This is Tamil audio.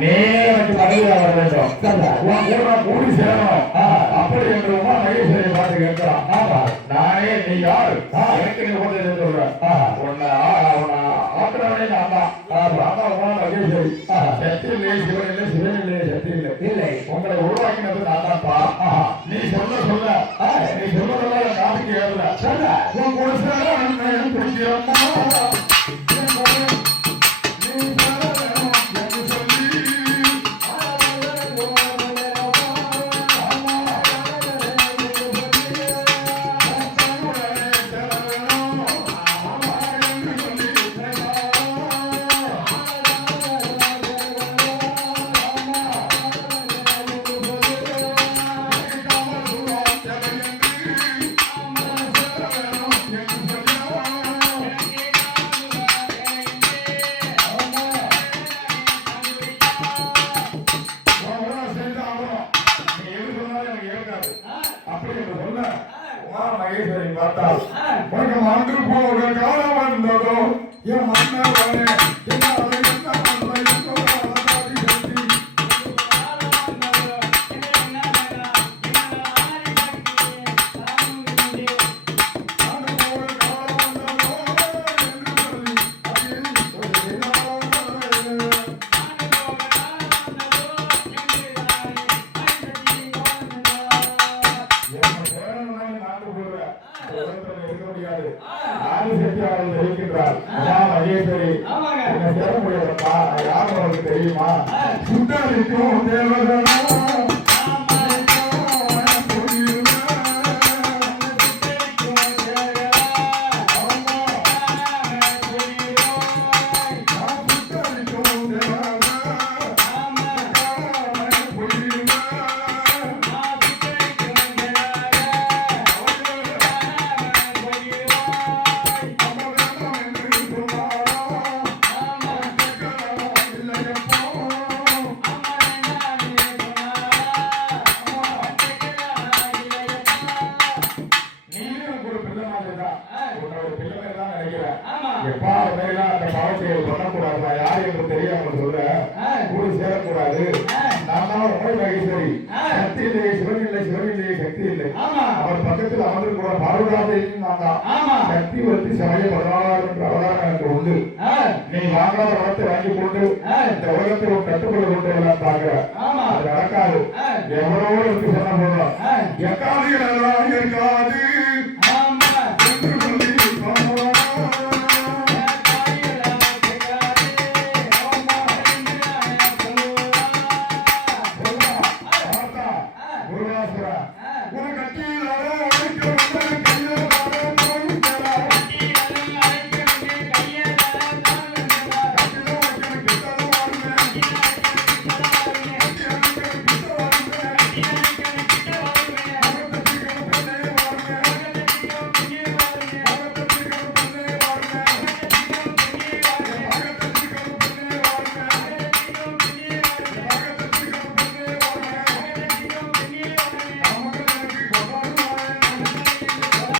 நேரத்து மனைவியா வர வேண்டும். கூடி சேரணும். அப்படி என்று உமா மகேஸ்வரியை பார்த்து கேட்கிறான். நானே நீ யாரு? எனக்கு நீ உபதேசம் சொல்ற. உன்னை ஆத்திரவனே நான் தான். உமா மகேஸ்வரி. சக்தி இல்லை, சிவன் இல்லை, சிவன் இல்லை, சக்தி இல்லை. இல்லை, உங்களை உருவாக்கினது நான் தான்ப்பா. நீ சொல்ல நீ சொல்றதெல்லாம் என் காதுக்கு ஏறல. உன் கூட சேர பிடிக்கிறோம். மகேஸ்வரி பார்த்தால் அன்று போக காலம் வந்ததோ என் மன்னவனே தெரியுமா? சுட்டரிக்கும் தேவதனோ பண்ணக்கூடாது. யார் என்று தெரியாம சொல்ற கூடி சேரக்கூடாது. நான் தான் உண்மை மகேஸ்வரி. சக்தி இல்லை, சிவன் இல்லை, சிவன் இல்லை, சக்தி இல்லை. அவர் பக்கத்தில் அமர்ந்து கூட பார்வதாதையும் நான் தான். சக்தி வந்து சமய 16 என்ற அவதாரம் எனக்கு உண்டு. நீ வாங்காத வளத்தை வாங்கி கொண்டு இந்த உலகத்தை ஒரு கட்டுப்பட கொண்டு எல்லாம் பாக்குற. அது நடக்காது. எவ்வளவோ இருக்கு சொன்ன போதும் எக்காவது